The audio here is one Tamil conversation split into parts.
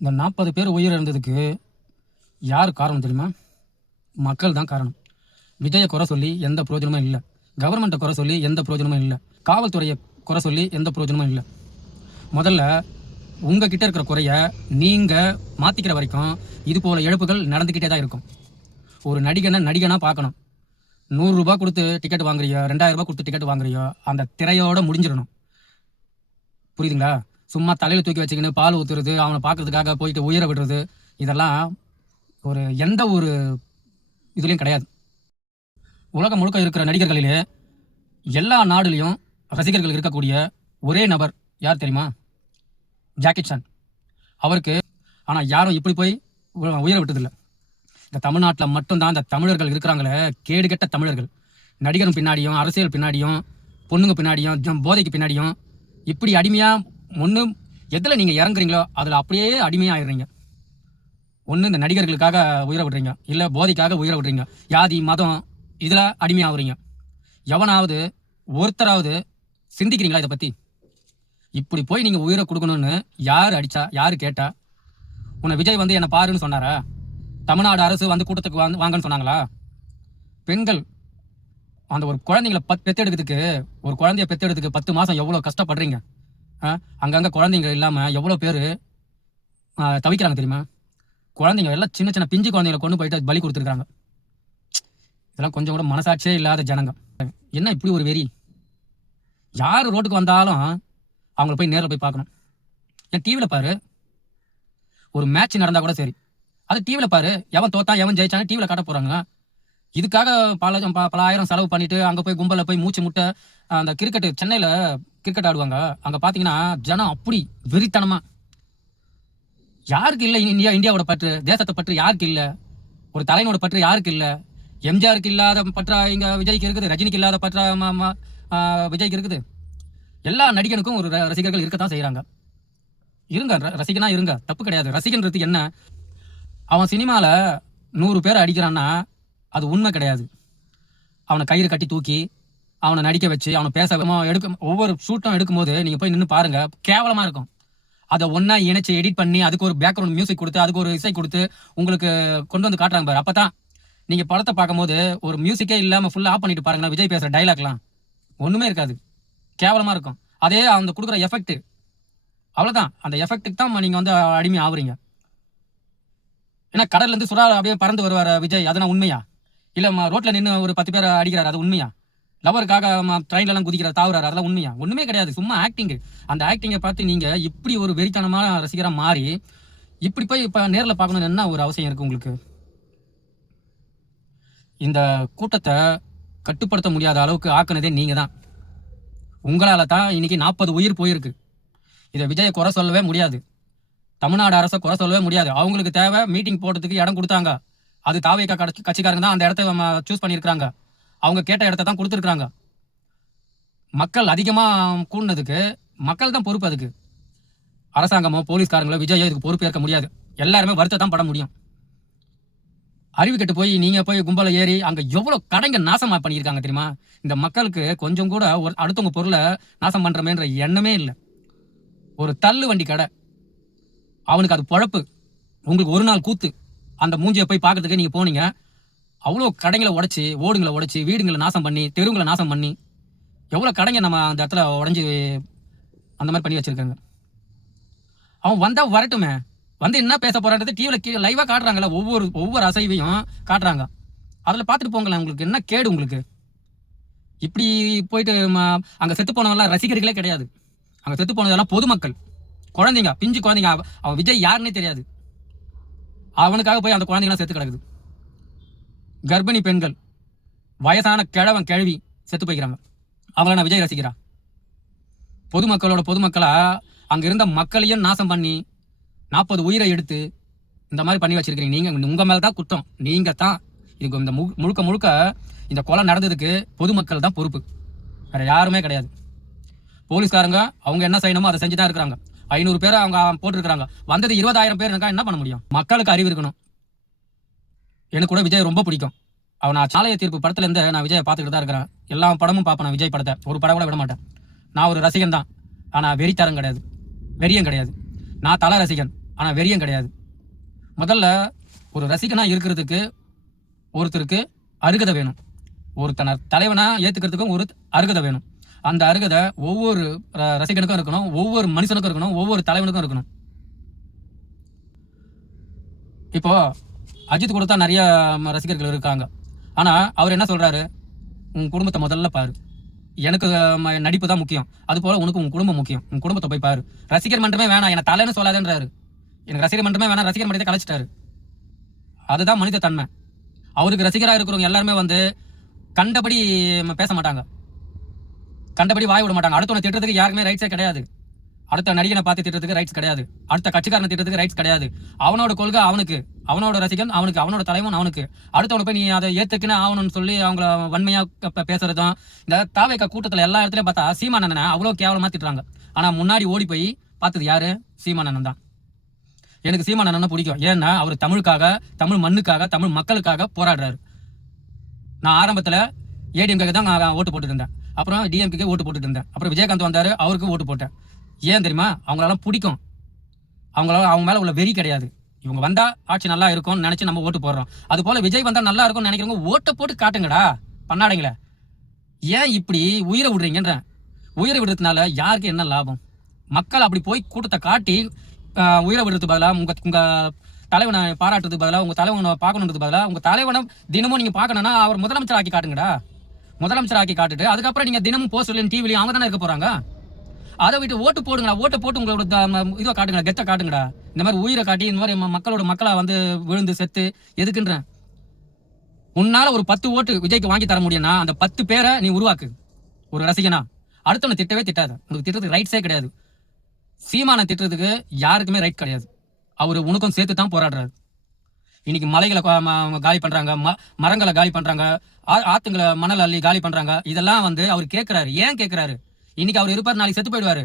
இந்த 40 பேர் உயிரிழந்ததுக்கு யார் காரணம் தெரியுமா? மக்கள் தான் காரணம். விஜயை குறை சொல்லி எந்த பிரயோஜனமும் இல்லை. கவர்மெண்ட்டை குறை சொல்லி எந்த பிரயோஜனமும் இல்லை. காவல்துறையை குறை சொல்லி எந்த பிரயோஜனமும் இல்லை. முதல்ல உங்ககிட்ட இருக்கிற குறைய நீங்கள் மாற்றிக்கிற வரைக்கும் இது போல இழப்புகள் நடந்துக்கிட்டே தான் இருக்கும். ஒரு நடிகனாக பார்க்கணும். 100 ரூபா கொடுத்து டிக்கெட் வாங்குறியோ, 2000 ரூபா கொடுத்து டிக்கெட் வாங்குறியோ, அந்த திரையோட முடிஞ்சிடணும். புரியுதுங்களா? சும்மா தலையில் தூக்கி வச்சுக்கின்னு பால் ஊற்றுறது, அவனை பார்க்கறதுக்காக போயிட்டு உயிர விடுறது, இதெல்லாம் எந்த ஒரு இதுலேயும் கிடையாது. உலகம் முழுக்க இருக்கிற நடிகர்களிலே எல்லா நாடுலேயும் ரசிகர்கள் இருக்கக்கூடிய ஒரே நபர் யார் தெரியுமா? Jackie Chan. அவருக்கு ஆனால் யாரும் இப்படி போய் உயிரை விட்டதில்லை. இந்த தமிழ்நாட்டில் மட்டும்தான் இந்த தமிழர்கள் இருக்கிறாங்களே, கேடுகெட்ட தமிழர்கள். நடிகரும் பின்னாடியும், அரசியல் பின்னாடியும், பொண்ணுங்க பின்னாடியும், போதைக்கு பின்னாடியும், இப்படி அடிமையாக ஒன்று எதில் நீங்கள் இறங்குறீங்களோ அதில் அப்படியே அடிமையாக ஆயிடுறீங்க. ஒன்று இந்த நடிகர்களுக்காக உயிரை விடுறீங்க, இல்லை போதைக்காக உயிரை விடுறீங்க, ஜாதி மதம் இதில் அடிமையாகுறீங்க. எவனாவது ஒருத்தராவது சிந்திக்கிறீங்களா இதை பற்றி? இப்படி போய் நீங்கள் உயிரை கொடுக்கணும்னு யார் அடித்தா, யார் கேட்டா? உன்னை விஜய் வந்து என்னை பாருன்னு சொன்னாரா? தமிழ்நாடு அரசு வந்து கூட்டத்துக்கு வாங்கன்னு சொன்னாங்களா? பெண்கள் அந்த ஒரு குழந்தைங்களை பெற்றெடுக்கிறதுக்கு, ஒரு குழந்தைய பெற்றெடுக்கிறதுக்கு 10 மாதம் எவ்வளோ கஷ்டப்படுறீங்க. அங்கங்கே குழந்தைங்க இல்லாமல் எவ்வளோ பேர் தவிக்கிறாங்க தெரியுமா? குழந்தைங்க எல்லாம் சின்ன சின்ன பிஞ்சு குழந்தைங்களை கொண்டு போயிட்டு பலி கொடுத்துருக்காங்க. இதெல்லாம் கொஞ்சம் கூட மனசாட்சியே இல்லாத ஜனங்க. என்ன இப்படி ஒரு வெறி? யார் ரோட்டுக்கு வந்தாலும் அவங்கள போய் நேரில் போய் பார்க்கணும். என் டிவியில் பாரு, ஒரு மேட்ச் நடந்தால் கூட சரி, அது டிவியில் பாரு. எவன் தோத்தா எவன் ஜெயிச்சானு டிவியில் காட்ட போகிறாங்க. இதுக்காக பல ஆயிரம் செலவு பண்ணிட்டு அங்கே போய் கும்பலில் போய் மூச்சு முட்டை அந்த கிரிக்கெட்டு, சென்னையில் கிரிக்கெட் ஆடுவாங்க. அங்கே பார்த்தீங்கன்னா ஜனம் அப்படி வெறித்தனமாக. யாருக்கு இல்லை இந்தியாவோட பற்று, தேசத்தை பற்று யாருக்கு இல்லை? ஒரு தலைவனோட பற்று யாருக்கு இல்லை? எம்ஜிஆருக்கு இல்லாத பற்றா இங்கே விஜய்க்கு இருக்குது, ரஜினிக்கு இல்லாத பற்றா விஜய்க்கு இருக்குது. எல்லா நடிகனுக்கும் ஒரு ரசிகர்கள் இருக்கத்தான் செய்கிறாங்க. இருங்க, ரசிகனா இருங்க, தப்பு கிடையாது. ரசிகன்றது என்ன? அவன் சினிமாவில் 100 பேர் அடிக்கிறான்னா அது உண்மை கிடையாது. அவனை கயிறு கட்டி தூக்கி அவனை நடிக்க வச்சு அவனை பேச ஒவ்வொரு ஷூட்டும் எடுக்கும்போது நீங்கள் போய் நின்று பாருங்க, கேவலமாக இருக்கும். அதை ஒன்றா இணைச்சி எடிட் பண்ணி அதுக்கு ஒரு பேக்ரவுண்ட் மியூசிக் கொடுத்து அதுக்கு ஒரு இசை கொடுத்து உங்களுக்கு கொண்டு வந்து காட்டுறாங்க பாரு. அப்போ தான் நீங்கள் படத்தை பார்க்கும்போது ஒரு மியூசிக்கே இல்லாமல் ஃபுல்லாக ஆஃப் பண்ணிட்டு பாருங்கன்னா விஜய் பேசுகிற டைலாக்லாம் ஒன்றுமே இருக்காது, கேவலமாக இருக்கும். அதே அந்த கொடுக்குற எஃபெக்ட், அவ்வளோதான். அந்த எஃபெக்ட்டுக்கு தான் நீங்கள் வந்து அடிமை ஆகுறீங்க. ஏன்னா கடல்லேருந்து சுறா அப்படியே பறந்து வருவார் விஜய், அதனால் உண்மையா? இல்லை ரோட்டில் நின்று ஒரு 10 பேர் அடிக்கிறார், அது உண்மையா? லவருக்காக ட்ரெயின்லாம் குதிக்கிறார், தாவுறாரு, அதெல்லாம் உண்மையா? ஒன்றுமே கிடையாது, சும்மா ஆக்டிங்கு. அந்த ஆக்டிங்கை பார்த்து நீங்கள் இப்படி ஒரு வெறித்தனமான ரசிகராக மாறி இப்படி போய் இப்போ நேரில் பார்க்கணுன்னு என்ன ஒரு அவசியம் இருக்குது உங்களுக்கு? இந்த கூட்டத்தை கட்டுப்படுத்த முடியாத அளவுக்கு ஆக்குனதே நீங்கள் தான். உங்களால் தான் இன்னைக்கு 40 உயிர் போயிருக்கு. இதை விஜயை குறை சொல்லவே முடியாது, தமிழ்நாடு அரசை குறை சொல்லவே முடியாது. அவங்களுக்கு தேவை மீட்டிங் போடுறதுக்கு இடம் கொடுத்தாங்க, அது தாவேகா கட்சிக்காரங்க தான் அந்த இடத்த சூஸ் பண்ணியிருக்கிறாங்க, அவங்க கேட்ட இடத்த தான் கொடுத்துருக்குறாங்க. மக்கள் அதிகமாக கூடினதுக்கு மக்கள் தான் பொறுப்பு. அதுக்கு அரசாங்கமோ போலீஸ்காரங்களோ விஜயோ இதுக்கு பொறுப்பு ஏற்க முடியாது. எல்லாருமே வருத்தம் தான் பட முடியும். அறிவு கெட்டு போய் நீங்கள் போய் கும்பலை ஏறி அங்கே எவ்வளோ கடைங்க நாசமாக பண்ணியிருக்காங்க தெரியுமா? இந்த மக்களுக்கு கொஞ்சம் கூட ஒரு அடுத்தவங்க பொருளை நாசம் பண்ணுறமேன்ற எண்ணமே இல்லை. ஒரு தள்ளு வண்டி கடை, அவனுக்கு அது பொழப்பு. உங்களுக்கு ஒரு நாள் கூத்து. அந்த மூஞ்சியை போய் பார்க்கறதுக்கு நீங்கள் போனீங்க, அவ்வளோ கடைங்களை உடைச்சி, ஓடுங்களை உடைச்சி, வீடுங்களை நாசம் பண்ணி, தெருவுங்களை நாசம் பண்ணி, எவ்வளோ கடைங்க நம்ம அந்த இடத்துல உடஞ்சி அந்த மாதிரி பண்ணி வச்சுருக்காங்க. அவன் வந்தால் வரட்டுமே, வந்து என்ன பேச போறான்றது டிவியில் லைவாக காட்டுறாங்கல்ல, ஒவ்வொரு அசைவையும் காட்டுறாங்க. அதில் பார்த்துட்டு போங்களேன், உங்களுக்கு என்ன கேடு உங்களுக்கு? இப்படி போயிட்டு அங்கே செத்து போனவங்களாம் ரசிகர்களே கிடையாது. அங்கே செத்து போனதெல்லாம் பொதுமக்கள், குழந்தைங்க, பிஞ்சு குழந்தைங்க. அவன் விஜய் யாருன்னே தெரியாது, அவனுக்காக போய் அந்த குழந்தைங்களாம் செத்து கிடக்குது. கர்ப்பிணி பெண்கள், வயசான கிழவன் கிழவி செத்து போய்க்கிறாங்க. அவங்கள நான் விஜய் ரசிக்கிறா? பொதுமக்களா அங்கே இருந்த மக்களையும் நாசம் பண்ணி 40 உயிரை எடுத்து இந்த மாதிரி பண்ணி வச்சிருக்கிறீங்க. நீங்கள் உங்கள் மேலே தான் குற்றம். நீங்கள் தான் இதுக்கு இந்த முழுக்க இந்த கொலை நடந்ததுக்கு பொதுமக்கள் தான் பொறுப்பு, வேற யாருமே கிடையாது. போலீஸ்காரங்க அவங்க என்ன செய்யணுமோ அதை செஞ்சு தான் இருக்கிறாங்க. 500 பேரை அவங்க போட்டிருக்கிறாங்க, வந்தது 20,000 பேர் இருக்கா, என்ன பண்ண முடியும்? மக்களுக்கு அறிவு இருக்கணும். எனக்கு கூட விஜய் ரொம்ப பிடிக்கும். நான் சாலைய தீர்ப்பு படத்துலேருந்து நான் விஜயை பார்த்துக்கிட்டு தான் இருக்கிறேன். எல்லா படமும் பார்ப்பேன், நான் விஜய் படத்தை ஒரு படம் கூட விட மாட்டேன். நான் ஒரு ரசிகன் தான், ஆனால் வெறித்தரம் கிடையாது, வெறியம் கிடையாது. நான் தலை ரசிகன். ஆனால் வெறியம் கிடையாது. முதல்ல ஒரு ரசிகனாக இருக்கிறதுக்கு ஒருத்தருக்கு அருகதை வேணும். ஒருத்தனை தலைவனாக ஏற்றுக்கிறதுக்கும் ஒரு அருகதை வேணும். அந்த அருகதை ஒவ்வொரு ரசிகனுக்கும் இருக்கணும், ஒவ்வொரு மனுஷனுக்கும் இருக்கணும், ஒவ்வொரு தலைவனுக்கும் இருக்கணும். இப்போ அஜித் கூட தான் நிறைய ரசிகர்கள் இருக்காங்க. ஆனால் அவர் என்ன சொல்கிறாரு, உன் குடும்பத்தை முதல்ல பாரு, எனக்கு நடிப்பு தான் முக்கியம், அது போல் உனக்கு உன் குடும்பம் முக்கியம், உன் குடும்பத்தை போய் பாரு, ரசிகர் மன்றமே வேணாம், என்னை தலைன்னு சொல்லாதேன்றாரு. எனக்கு ரசிகர் மன்றமே வேணாம், ரசிகர் மன்றத்தை கலைச்சிட்டாரு. அதுதான் மனித தன்மை. அவருக்கு ரசிகராக இருக்கிறவங்க எல்லாருமே கண்டபடி பேச மாட்டாங்க, கண்டபடி வாய் விட மாட்டாங்க. அடுத்தவனை திட்டுறதுக்கு யாருக்குமே ரைட்ஸே கிடையாது. அடுத்த நடிகனை பார்த்து திட்டத்துக்கு ரைட்ஸ் கிடையாது, அடுத்த கட்சிக்காரனை திட்டத்துக்கு ரைட்ஸ் கிடையாது. அவனோட கொள்கை அவனுக்கு, அவனோட ரசிகன் அவனுக்கு, அவனோட தலைவன் அவனுக்கு. அடுத்தவனை போய் நீ அதை ஏத்துக்குன்னு ஆகணும்னு சொல்லி அவங்கள வன்மையா பேசுறதும். இந்த தாவேக்கா கூட்டத்தில் எல்லா இடத்துலயும் பார்த்தா சீமானண்ணனை அவ்வளோ கேவலமா திட்டுறாங்க. ஆனா முன்னாடி ஓடி போய் பார்த்தது யாரு? சீமானண்ணன் தான். எனக்கு சீமானண்ணனை பிடிக்கும். ஏன்னா அவர் தமிழுக்காக, தமிழ் மண்ணுக்காக, தமிழ் மக்களுக்காக போராடுறாரு. நான் ஆரம்பத்தில் ஏடிஎம்கே தான் ஓட்டு போட்டு இருந்தேன், அப்புறம் டிஎம்கே ஓட்டு போட்டுட்டு இருந்தேன், அப்புறம் விஜயகாந்த் வந்தாரு, அவருக்கு ஓட்டு போட்டேன். ஏன் தெரியுமா? அவங்களெல்லாம் பிடிக்கும், அவங்க மேலே உள்ள வெறி கிடையாது. இவங்க வந்தா ஆட்சி நல்லா இருக்கும்னு நினைச்சு நம்ம ஓட்டு போடுறோம். அது போல விஜய் வந்தா நல்லா இருக்கும்னு நினைக்கிறவங்க ஓட்டை போட்டு காட்டுங்கடா பண்ணாடைங்களே. ஏன் இப்படி உயிரை விடுறீங்கன்ற? உயிரை விடுறதுனால யாருக்கு என்ன லாபம்? மக்கள் அப்படி போய் கூட்டத்தை காட்டி உயிரை விடுறதுக்கு பதிலாக உங்க தலைவனை பாராட்டுறதுக்கு பதிலாக, உங்க தலைவனை பார்க்கணுன்றது பதிலாக, உங்க தலைவனை தினமும் நீங்க பார்க்கணும்னா அவர் முதலமைச்சர் ஆக்கி காட்டுங்கடா. முதலமைச்சர் ஆக்கி காட்டுட்டு அதுக்கப்புறம் நீங்க தினமும் போஸ்டர்லையும் டிவிலையும் அவங்க தானே இருக்க போறாங்க. அதை விட்டு ஓட்டு போடுங்களா, ஓட்டை போட்டு உங்களோட இதை காட்டுங்களா, கெத்தை காட்டுங்கடா. இந்த மாதிரி உயிரை காட்டி இந்த மாதிரி மக்களா விழுந்து செத்து எதுக்குன்றேன். உன்னால ஒரு 10 ஓட்டு விஜய்க்கு வாங்கி தர முடியும்னா அந்த 10 பேரை நீ உருவாக்கு ஒரு ரசிகனா. அடுத்தவனை திட்டவே திட்டாத, உங்களுக்கு திட்டத்துக்கு ரைட்ஸே கிடையாது. சீமானை திட்டுறதுக்கு யாருக்குமே ரைட் கிடையாது. அவரு உனக்கும் சேர்த்து தான் போராடுறாரு. இன்னைக்கு மலைகளை காலி பண்றாங்க, மரங்களை காலி பண்றாங்க, ஆத்துங்களை மணல் அள்ளி காலி பண்றாங்க. இதெல்லாம் அவர் கேட்கிறாரு. ஏன் கேட்கிறாரு? இன்னைக்கு அவர் இருப்பார், நாளைக்கு செத்து போயிடுவாரு.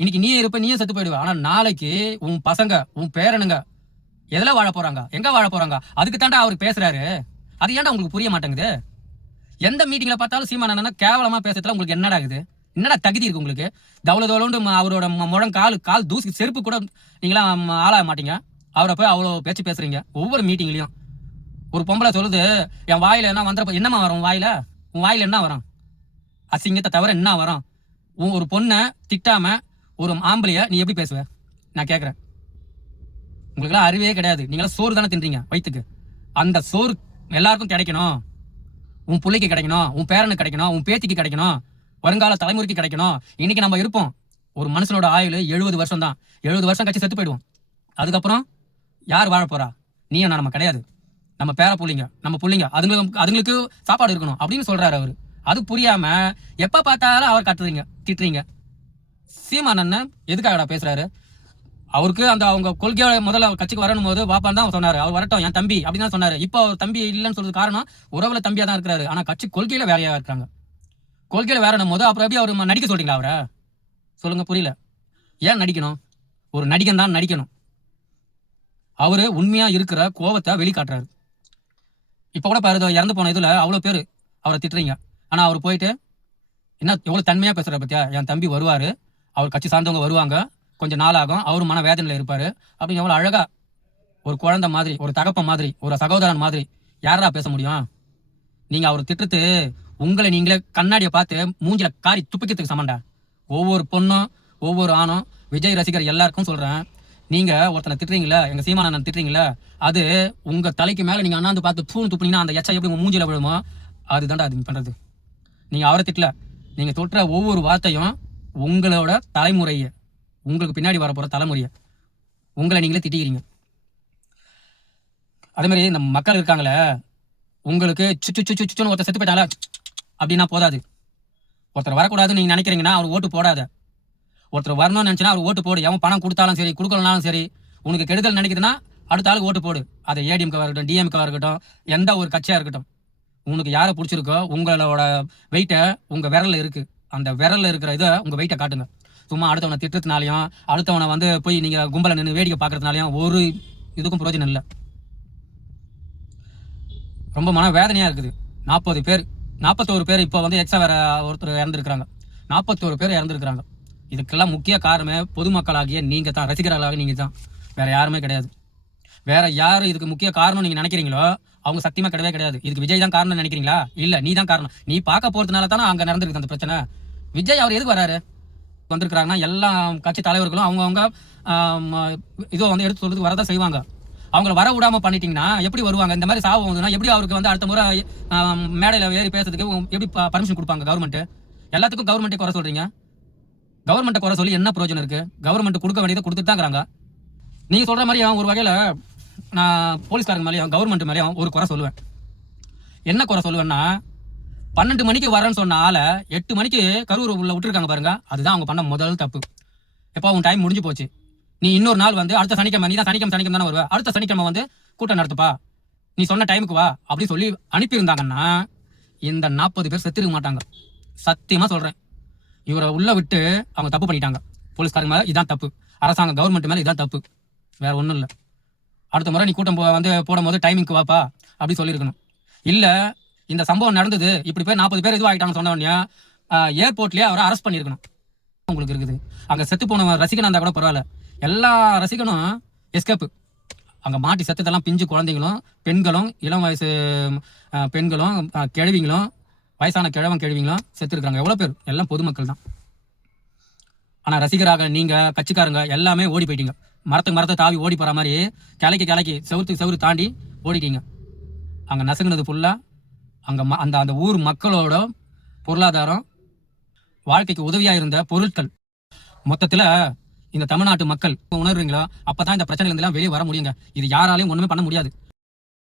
இன்னைக்கு நீயே இருப்ப, நீயே செத்து போயிடுவா. ஆனா நாளைக்கு உன் பசங்க, உன் பேரனுங்க எதுல வாழ போறாங்க, எங்க வாழ போறாங்க? அதுக்கு தாண்டா அவர் பேசுறாரு. அது ஏன்டா உங்களுக்கு புரிய மாட்டேங்குது? எந்த மீட்டிங்ல பார்த்தாலும் சீமானண்ணா கேவலமா பேசுறதுல உங்களுக்கு என்னடா ஆகுது? என்னடா தகுதி இருக்கு உங்களுக்கு? தவளதோலோண்டு அவரோட கால் தூசி செருப்பு கூட நீங்களாம் ஆளாக மாட்டீங்க. அவரை போய் அவ்வளோ பேச்சு பேசுறீங்க ஒவ்வொரு மீட்டிங்லயும். ஒரு பொம்பளை சொல்லுது, என் வாயில என்ன வந்துற, என்னமா வரும் வாயில? உன் வாயில என்ன வரும்? அசிங்கத்தை தவிர என்ன வரும்? ஒரு பொண்ணை திட்டாம ஒரு ஆம்பளைய நீ எப்படி பேசுவ? நான் கேட்குறேன். உங்களுக்குலாம் அறிவே கிடையாது. நீங்களாம் சோறு தானே தின்றீங்க வயிற்றுக்கு. அந்த சோறு எல்லாருக்கும் கிடைக்கணும். உன் பிள்ளைக்கு கிடைக்கணும், உன் பேரனுக்கு கிடைக்கணும், உன் பேத்திக்கு கிடைக்கணும், வருங்கால தலைமுறைக்கு கிடைக்கணும். இன்னைக்கு நம்ம இருப்போம். ஒரு மனுஷனோட ஆயுள் 70 வருஷம் தான். 70 வருஷம் கழிச்சு செத்து போயிடுவோம். அதுக்கப்புறம் யார் வாழ போறா? நீயும் நம்ம கிடையாது. நம்ம பேர புள்ளிங்க, நம்ம புள்ளிங்க, அதுங்களுக்கு சாப்பாடு இருக்கணும் அப்படின்னு சொல்றாரு அவரு. அது புரியாம எப்ப பார்த்தாலும் அவர் கட்டுறீங்க, திட்டுறீங்க. சீமானண்ணன் எதுக்காகடா பேசுறாரு? அவருக்கு அவங்க கொள்கையோட முதல்ல கட்சிக்கு வரணும் போது வாப்பான் தான் சொன்னாரு. அவர் வரட்டும் என் தம்பி அப்படின்னு தான் சொன்னாரு. இப்போ அவர் தம்பி இல்லைன்னு சொல்றது காரணம் உறவுல தம்பியா தான் இருக்கிறாரு. ஆனா கட்சி கொள்கையில வேறையா இருக்காங்க. கொள்கையில வேறணும் போது அப்புறம் எப்படி அவர் நடிக்க சொல்றீங்களா அவரை? சொல்லுங்க, புரியல. ஏன் நடிக்கணும்? ஒரு நடிகன் தான் நடிக்கணும். அவரு உண்மையா இருக்கிற கோவத்தை வெளிக்காட்டுறாரு. இப்ப கூட பாரு, இறந்து போன இதுல அவ்வளவு பேரு அவரை திட்டுறீங்க. ஆனா அவர் போயிட்டு என்ன எவ்வளவு தன்மையா பேசுற பத்தியா? என் தம்பி வருவாரு, அவர் கட்சி சார்ந்தவங்க வருவாங்க, கொஞ்சம் நாள் ஆகும், அவரும் மன வேதனையில இருப்பாரு அப்படின்னு எவ்வளவு அழகா ஒரு குழந்தை மாதிரி, ஒரு தகப்ப மாதிரி, ஒரு சகோதரன் மாதிரி யாரா பேச முடியும்? நீங்க அவர் திட்டுறது உங்களை நீங்களே கண்ணாடியை பார்த்து மூஞ்சில காரி துப்பிக்கிறதுக்கு சமண்டா. ஒவ்வொரு பொண்ணும், ஒவ்வொரு ஆணும், விஜய் ரசிகர் எல்லாருக்கும் சொல்றேன், நீங்க ஒருத்தனை திட்டுறீங்களா, எங்க சீமானண்ணன் திட்டுறீங்களா, அது உங்க தலைக்கு மேல நீங்க அண்ணாந்து பார்த்து தூண் துப்புனீங்கன்னா அந்த எச்சா எப்படி உங்க மூஞ்சில விழுமோ அதுதான்டா அது பண்றது. நீங்க அவரை திட்டல, நீங்க தொட்டுற ஒவ்வொரு வார்த்தையும் உங்களோட தலைமுறையை, உங்களுக்கு பின்னாடி வரப்போற தலைமுறையை உங்களை நீங்களே திட்டிக்கிறீங்க. அதே மாதிரி நம்ம மக்கள் இருக்காங்களே, உங்களுக்கு சுச்சுன்னு ஒருத்தர் செத்து போயிட்டாங்களா அப்படின்னா போதாது. ஒருத்தர் வரக்கூடாதுன்னு நீங்க நினைக்கிறீங்கன்னா அவர் ஓட்டு போடாத. ஒருத்தர் வரணும்னு நினைச்சுன்னா அவர் ஓட்டு போடு. எவன் பணம் கொடுத்தாலும் சரி, கொடுக்கலனாலும் சரி, உனக்கு கெடுதல் நினைக்குதுன்னா அடுத்த ஆளுக்கு ஓட்டு போடு. அது ஏடிஎம்கா இருக்கட்டும், டிஎம்கா இருக்கட்டும், எந்த ஒரு கட்சியா இருக்கட்டும். உனக்கு யாரை பிடிச்சிருக்கோ உங்களோட வெயிட்டை உங்க விரல்ல இருக்கு. அந்த விரல்ல இருக்கிற இதை உங்க வெயிட்டை காட்டுங்க. சும்மா அடுத்தவனை திட்டத்தினாலையும், அடுத்தவனை போய் நீங்க கும்பலை நின்று வேடிக்கை பார்க்கறதுனாலையும் ஒரு இதுக்கும் பிரயோஜனம் இல்லை. ரொம்ப மன வேதனையா இருக்குது. 41 பேர் இப்போ எக்ஸா வேற ஒருத்தர் இறந்துருக்கிறாங்க. 41 பேர் இறந்துருக்கிறாங்க. இதுக்கெல்லாம் முக்கிய காரணமே பொதுமக்களாகிய நீங்க தான், ரசிகர்களாக நீங்க தான். வேற யாருமே கிடையாது. வேற யார் இதுக்கு முக்கிய காரணம் நீங்க நினைக்கிறீங்களோ அவங்க சத்தியமா கிடையவே கிடையாது. இதுக்கு விஜய் தான் காரணம் நினைக்கிறீங்களா? இல்ல, நீ தான் காரணம். நீ பார்க்க போறதுனால தானே அங்க நடந்திருக்கு அந்த பிரச்சனை. விஜய் அவர் எதுக்கு வராரு? வந்திருக்கிறாங்கன்னா எல்லா கட்சி தலைவர்களும் அவங்கவுங்க இதோ வந்து எடுத்து சொல்றதுக்கு வரதான் செய்வாங்க. அவங்கள வர விடாம பண்ணிட்டீங்கன்னா எப்படி வருவாங்க? இந்த மாதிரி சாவு வந்ததுன்னா எப்படி அவருக்கு வந்து அடுத்த முறை மேடையில ஏறி பேசுறதுக்கு எப்படி பர்மிஷன் கொடுப்பாங்க கவர்மெண்ட்? எல்லாத்துக்கும் கவர்மெண்ட்டே குறை சொல்றீங்க. கவர்மெண்ட்டை குறை சொல்லி என்ன பிரயோஜனம் இருக்கு? கவர்மெண்ட் கொடுக்க வேண்டியதை கொடுத்துட்டு தான் இருக்கிறாங்க. நீங்க சொல்ற மாதிரி ஒரு வகையில நான் போலீஸ்காரங்க மேலேயும் கவர்மெண்ட் மேலேயும் ஒரு குறை சொல்லுவேன். என்ன குறை சொல்லுவேன்னா, 12 மணிக்கு வரேன்னு சொன்ன ஆளை 8 மணிக்கு கரூர் உள்ள விட்டுருக்காங்க பாருங்க, அதுதான் அவங்க பண்ண முதல் தப்பு. எப்போ உன் டைம் முடிஞ்சு போச்சு, நீ இன்னொரு நாள் வந்து அடுத்த சனிக்கிழமை, நீ தான் சனிக்கிழமை தானே வருவ, அடுத்த சனிக்கிழமை வந்து கூட்டம் நடத்துப்பா, நீ சொன்ன டைமுக்கு வா அப்படின்னு சொல்லி அனுப்பியிருந்தாங்கன்னா இந்த 40 பேர் செத்துருக்க மாட்டாங்க. சத்தியமா சொல்றேன். இவரை உள்ள விட்டு அவங்க தப்பு பண்ணிட்டாங்க. போலீஸ்காரங்க மேல இதான் தப்பு, அரசாங்கம் கவர்மெண்ட் மேல இதான் தப்பு, வேற ஒன்றும் இல்லை. அடுத்த முறை நீ கூட்டம் வந்து போடும் போது டைமிங்க்கு வாப்பா அப்படி சொல்லியிருக்கணும். இல்லை, இந்த சம்பவம் நடந்தது இப்படி பேர் 40 பேர் இதுவாகிட்டாங்க சொன்ன உடனே ஏர்போர்ட்லேயே அவரை அரெஸ்ட் பண்ணியிருக்கணும். உங்களுக்கு இருக்குது அங்கே செத்து போன ரசிகனாக இருந்தால் கூட பரவாயில்ல, எல்லா ரசிகனும் எஸ்கேப்பு. அங்கே மாட்டி செத்ததெல்லாம் பிஞ்சு குழந்தைங்களும் பெண்களும் இளம் வயசு பெண்களும் கிழவிங்களும் வயசான கிழவிங்களும் செத்துருக்காங்க. எவ்வளோ பேர்? எல்லாம் பொதுமக்கள் தான். ஆனால் ரசிகராக நீங்கள் கட்சிக்காரங்க எல்லாமே ஓடி போயிட்டீங்க. மரத்தை தாவி ஓடி போகிற மாதிரி கிளைக்கு செவுறு தாண்டி ஓடிட்டீங்க. அங்கே நசுங்கினது ஃபுல்லாக அங்கே அந்த ஊர் மக்களோட பொருளாதாரம், வாழ்க்கைக்கு உதவியாக இருந்த பொருட்கள். மொத்தத்தில் இந்த தமிழ்நாட்டு மக்கள் உணர்றீங்களா? அப்போ தான் இந்த பிரச்சனையிலேருந்துலாம் வெளியே வர முடியுங்க. இது யாராலையும் ஒன்றுமே பண்ண முடியாது.